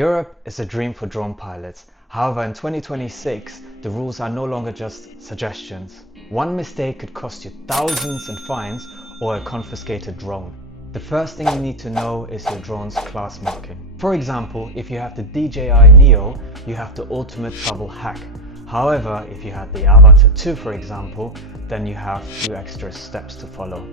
Europe is a dream for drone pilots. However, in 2026, the rules are no longer just suggestions. One mistake could cost you thousands in fines or a confiscated drone. The first thing you need to know is your drone's class marking. For example, if you have the DJI Neo, you have the ultimate trouble hack. However, if you have the Avata 2, for example, then you have a few extra steps to follow.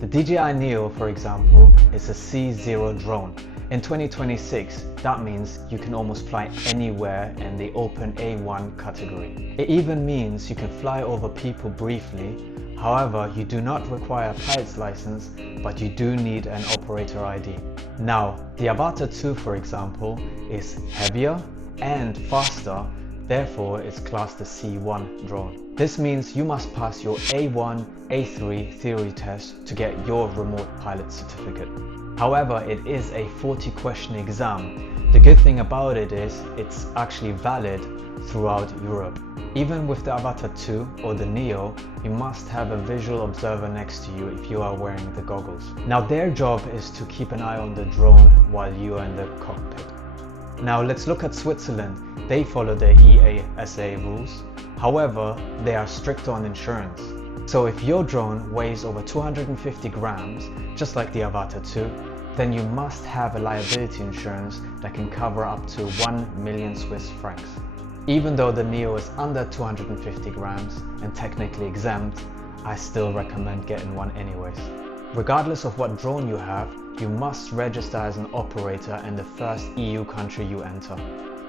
The DJI Neo, for example, is a C0 drone. In 2026, that means you can almost fly anywhere in the open A1 category. It even means you can fly over people briefly. However, you do not require a pilot's license, but you do need an operator ID. Now, the Avata 2, for example, is heavier and faster, therefore it's classed as C1 drone. This means you must pass your A1, A3 theory test to get your remote pilot certificate. However, it is a 40-question exam. The good thing about it is it's actually valid throughout Europe. Even with the Avata 2 or the Neo, you must have a visual observer next to you if you are wearing the goggles. Now their job is to keep an eye on the drone while you are in the cockpit. Now let's look at Switzerland. They follow the EASA rules. However, they are strict on insurance. So if your drone weighs over 250 grams, just like the Avata 2, then you must have a liability insurance that can cover up to 1 million Swiss francs. Even though the Neo is under 250 grams and technically exempt, I still recommend getting one anyways. Regardless of what drone you have, you must register as an operator in the first EU country you enter.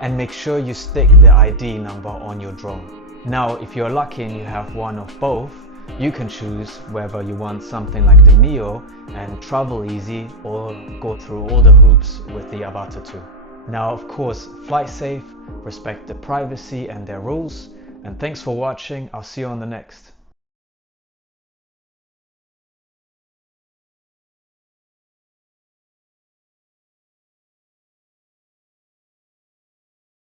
And make sure you stick the ID number on your drone. Now, if you're lucky and you have one of both, you can choose whether you want something like the Neo and travel easy or go through all the hoops with the Avata 2. Now, of course, fly safe, respect the privacy and their rules, and thanks for watching. I'll see you on the next.